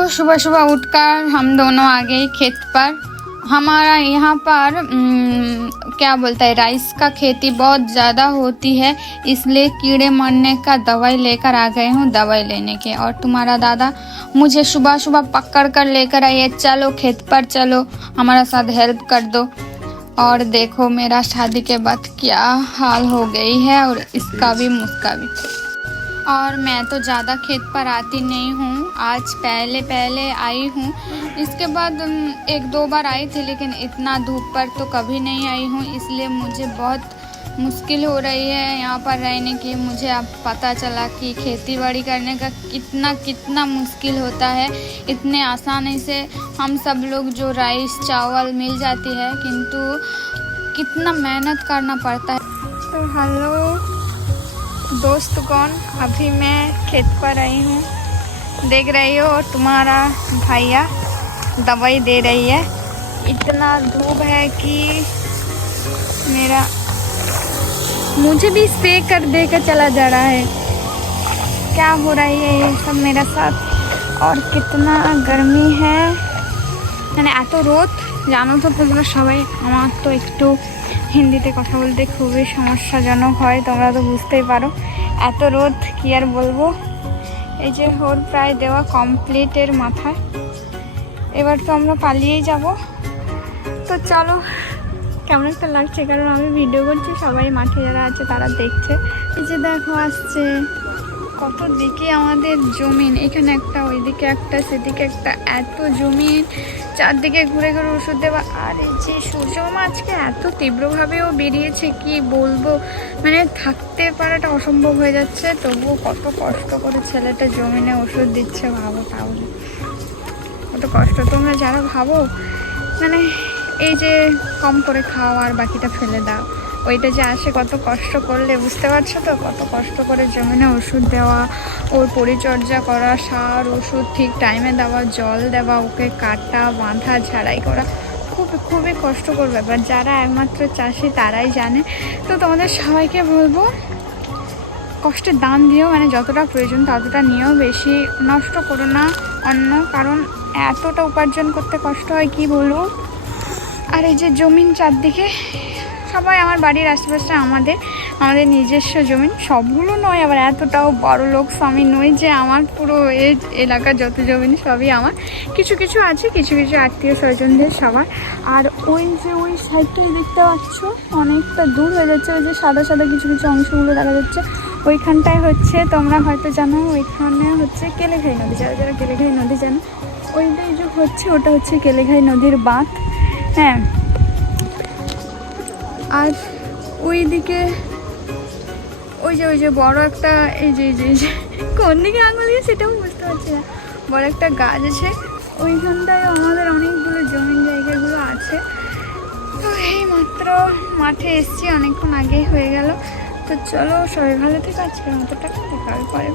तो सुबह सुबह उठकर हम दोनों आ गए खेत पर। हमारा यहाँ पर क्या बोलता है, राइस का खेती बहुत ज़्यादा होती है, इसलिए कीड़े मरने का दवाई लेकर आ गए हूँ दवाई लेने के। और तुम्हारा दादा मुझे सुबह सुबह पकड़ कर लेकर आइए, चलो खेत पर चलो, हमारा साथ हेल्प कर दो। और देखो मेरा शादी के बाद क्या हाल हो गई है, और इसका भी मुझका भी। और मैं तो ज़्यादा खेत पर आती नहीं हूँ, आज पहले आई हूँ। इसके बाद एक दो बार आई थी, लेकिन इतना धूप पर तो कभी नहीं आई हूँ, इसलिए मुझे बहुत मुश्किल हो रही है यहाँ पर रहने की। मुझे अब पता चला कि खेती बाड़ी करने का कितना मुश्किल होता है। इतने आसानी से हम सब लोग जो राइस चावल मिल जाती है, किंतु कितना मेहनत करना पड़ता है। तो हेलो दोस्तगण, अभी मैं खेत पर आई हूँ, देख रही हो, और तुम्हारा भैया दवाई दे रही है। इतना धूप है कि मुझे भी स्प्रे कर दे कर चला जा रहा है। क्या हो रही है ये सब मेरा साथ, और कितना गर्मी है, মানে এত রোদ। জানো তো তোমরা সবাই, আমার তো একটু হিন্দিতে কথা বলতে খুবই সমস্যাজনক হয়, তোমরা তো বুঝতেই পারো। এত রোদ কি আর বলবো। এই যে ওর প্রায় দেওয়া কমপ্লিটের মাথায়, এবার তো আমরা পালিয়েই যাব। তো চলো, কেমন একটা লাগছে, কারণ আমি ভিডিও করছি, সবাই মাঠে যারা আছে তারা দেখছে। এই যে দেখো আসছে, কত দিকে আমাদের জমিন, এখানে একটা, ওইদিকে একটা, সেদিকে একটা, এত জমিন, চারদিকে ঘুরে ঘুরে ওষুধ দেওয়া। আর এই যে সূর্যমামা আজকে এত তীব্রভাবেও বেরিয়েছে, কি বলবো, মানে থাকতে পারাটা অসম্ভব হয়ে যাচ্ছে। তবুও কত কষ্ট করে ছেলেটা জমিনে ওষুধ দিচ্ছে, ভাবো তাহলে কত কষ্ট। তোমরা যারা ভাবো মানে এই যে কম করে খাও আর বাকিটা ফেলে দাও, ওইটা যে আসে কত কষ্ট করলে, বুঝতে পারছো তো, কত কষ্ট করে জমিনে ওষুধ দেওয়া, ওর পরিচর্যা করা, সার ওষুধ ঠিক টাইমে দেওয়া, জল দেওয়া, ওকে কাটা বাঁধা ঝাড়াই করা, খুবই কষ্টকর ব্যাপার। যারা একমাত্র চাষি তারাই জানে। তো তোমাদের সবাইকে বলবো, কষ্টের দাম দিও, মানে যতটা প্রয়োজন ততটা নিয়েও, বেশি নষ্ট করো না অন্য, কারণ এতটা উপার্জন করতে কষ্ট হয় কি বলবো। আর এই যে জমিন চারদিকে, সবাই আমার বাড়ির আশেপাশে আমাদের নিজস্ব জমিন, সবগুলো নয়, আবার এতটাও বড় লোক আমি নই যে আমার পুরো এই এলাকার যত জমিন সবই আমার। কিছু কিছু আছে, কিছু আত্মীয় স্বজনদের সবার। আর ওই যে ওই সাইডটাই দেখতে পাচ্ছ, অনেকটা দূর হয়ে যাচ্ছে, ওই যে সাদা কিছু অংশগুলো দেখা যাচ্ছে, ওইখানটায় হচ্ছে, তোমরা হয়তো জানো, ওইখানে হচ্ছে কেলেঘাই নদী। যারা কেলেঘাই নদী জানো, ওইটাই যে হচ্ছে, ওটা হচ্ছে কেলেঘাই নদীর বাঁধ। হ্যাঁ, আর ওইদিকে ওই যে বড় একটা, এই যে কোন দিকে আঙুল দিয়ে সেটাও বুঝতে পারছি না, বড় একটা গাছ আছে, ওইখানটায় আমাদের অনেকগুলো জমিন জায়গাগুলো আছে। তো এই মাত্র মাঠে এসছি, অনেকক্ষণ আগেই হয়ে গেল। তো চলো, সবাই ভালো থেকে আজকের মতো টাকা দেখা হবে পরে।